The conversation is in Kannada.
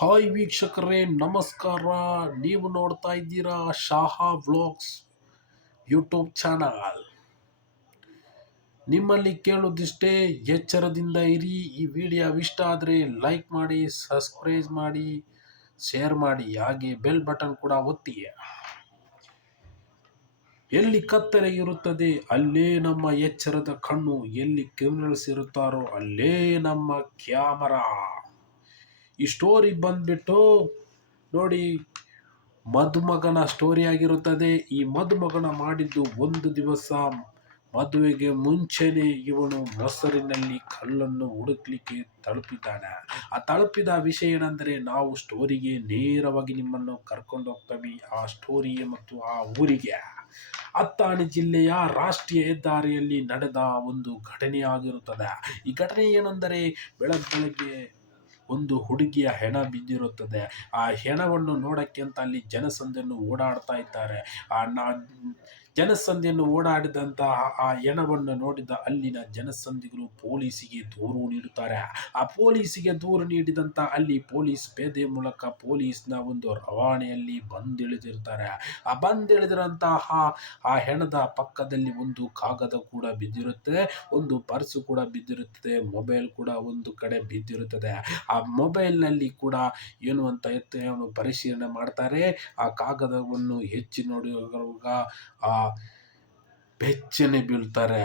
ಹಾಯ್ ವೀಕ್ಷಕರೇ, ನಮಸ್ಕಾರ. ನೀವು ನೋಡ್ತಾ ಇದ್ದೀರಾ ಶಾಹಾ ವ್ಲಾಗ್ಸ್ ಯೂಟ್ಯೂಬ್ ಚಾನಲ್. ನಿಮ್ಮಲ್ಲಿ ಕೇಳೋದಿಷ್ಟೇ ಎಚ್ಚರದಿಂದ ಇರಿ. ಈ ವಿಡಿಯೋ ಇಷ್ಟ ಆದರೆ ಲೈಕ್ ಮಾಡಿ, ಸಬ್ಸ್ಕ್ರೈಬ್ ಮಾಡಿ, ಶೇರ್ ಮಾಡಿ. ಹಾಗೆ ಬೆಲ್ ಬಟನ್ ಕೂಡ ಒತ್ತಿ ಎಲ್ಲಿ ಕತ್ತಲೆ ಇರುತ್ತದೆ, ಅಲ್ಲೇ ನಮ್ಮ ಎಚ್ಚರದ ಕಣ್ಣು. ಎಲ್ಲಿ ಕ್ರಿಮಿನಲ್ಸ್ ಇರುತ್ತಾರೋ, ಅಲ್ಲೇ ನಮ್ಮ ಕ್ಯಾಮರಾ. ಈ ಸ್ಟೋರಿ ಬಂದ್ಬಿಟ್ಟು ನೋಡಿ, ಮದುಮಗನ ಸ್ಟೋರಿ ಆಗಿರುತ್ತದೆ. ಈ ಮದುಮಗನ ಮಾಡಿದ್ದು ಒಂದು ದಿವಸ, ಮದುವೆಗೆ ಮುಂಚೆನೆ ಇವನು ಮೊಸರಿನಲ್ಲಿ ಕಲ್ಲನ್ನು ಹುಡುಕ್ಲಿಕ್ಕೆ ತಲುಪಿದ್ದಾನೆ. ಆ ತಲುಪಿದ ವಿಷಯ ಏನಂದರೆ, ನಾವು ಸ್ಟೋರಿಗೆ ನೇರವಾಗಿ ನಿಮ್ಮನ್ನು ಕರ್ಕೊಂಡು ಹೋಗ್ತೀವಿ ಆ ಸ್ಟೋರಿಗೆ ಮತ್ತು ಆ ಊರಿಗೆ. ಅತ್ತಾಣಿ ಜಿಲ್ಲೆಯ ರಾಷ್ಟ್ರೀಯ ಹೆದ್ದಾರಿಯಲ್ಲಿ ನಡೆದ ಒಂದು ಘಟನೆಯಾಗಿರುತ್ತದೆ ಈ ಘಟನೆ ಏನೆಂದರೆ ಬೆಳಗ್ಗೆ ಬೆಳಗ್ಗೆ ಒಂದು ಹುಡುಗಿಯ ಹೆಣ ಬಿದ್ದಿರುತ್ತದೆ. ಆ ಹೆಣವನ್ನು ನೋಡಕ್ಕೆ ಅಂತ ಅಲ್ಲಿ ಜನಸಂದನ್ನು ಓಡಾಡ್ತಾ ಇದ್ದಾರೆ. ಆ ನಾ ಜನಸಂಧಿಯನ್ನು ಓಡಾಡಿದಂತಹ ಆ ಹೆಣವನ್ನು ನೋಡಿದ ಅಲ್ಲಿನ ಜನಸಂಧಿಗಳು ಪೊಲೀಸಿಗೆ ದೂರು ನೀಡುತ್ತಾರೆ. ಆ ಪೊಲೀಸಿಗೆ ದೂರು ನೀಡಿದಂತ ಅಲ್ಲಿ ಪೊಲೀಸ್ ಪೇದೆ ಮೂಲಕ ಪೊಲೀಸ್ನ ಒಂದು ರವಾನೆಯಲ್ಲಿ ಬಂದಿಳಿದಿರ್ತಾರೆ. ಆ ಬಂದಿಳಿದಿರಂತಹ ಆ ಹೆಣದ ಪಕ್ಕದಲ್ಲಿ ಒಂದು ಕಾಗದ ಕೂಡ ಬಿದ್ದಿರುತ್ತೆ, ಒಂದು ಪರ್ಸು ಕೂಡ ಬಿದ್ದಿರುತ್ತದೆ, ಮೊಬೈಲ್ ಕೂಡ ಒಂದು ಕಡೆ ಬಿದ್ದಿರುತ್ತದೆ. ಆ ಮೊಬೈಲ್ನಲ್ಲಿ ಕೂಡ ಏನು ಅಂತ ಎತ್ತು ಪರಿಶೀಲನೆ ಮಾಡ್ತಾರೆ. ಆ ಕಾಗದವನ್ನು ಹೆಚ್ಚಿ ನೋಡುವಾಗ ಆ ಬೆಚ್ಚನೆ ಬೀಳ್ತಾರೆ.